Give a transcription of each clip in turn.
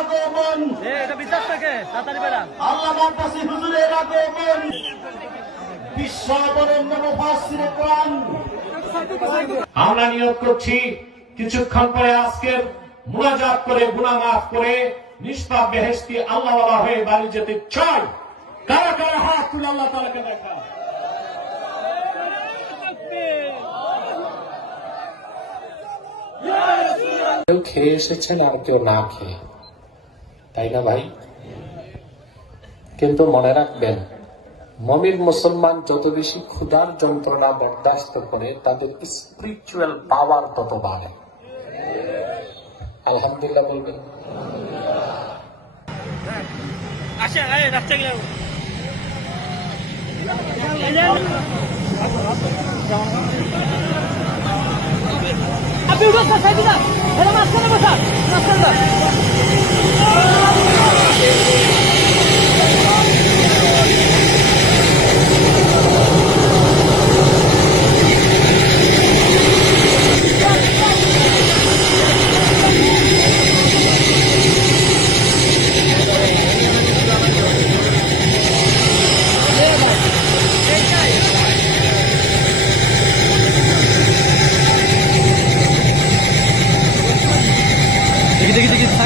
আগমন এ এটা বিশ্বাস থেকে? তাড়াতাড়ি বেড়া আল্লাহ মাদ্রাসি হুজুরের আগমন বিশ্ব বরেণ্য মুফাসসিরে কোরআন। আমরা নিয়োগ করছি কিছুক্ষণ পরে আজকের মুনাজাত করে গুনাহ মাফ করে নিষ্পাপ বেহেস্তি আল্লাহ হয়ে বাড়ি যেতে চাই। কারা কারা হাত তুলে আল্লাহ তালাকে দেখা খেয়ে এসেছেন আর কেউ না খেয়ে। তাই না ভাই? কিন্তু মনে রাখবেন, মমিন মুসলমান যত বেশি ক্ষুধার যন্ত্রণা বরদাস্ত করে, তাদের স্পিরিচুয়াল পাওয়ার তত বাড়ে। আলহামদুলিল্লাহ বলবেন। আপনি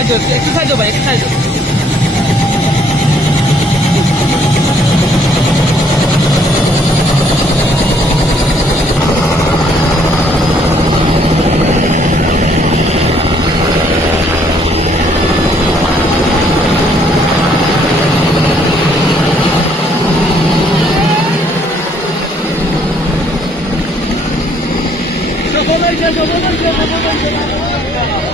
就一看就白，一看就。小黄灯，小黄灯，小黄灯。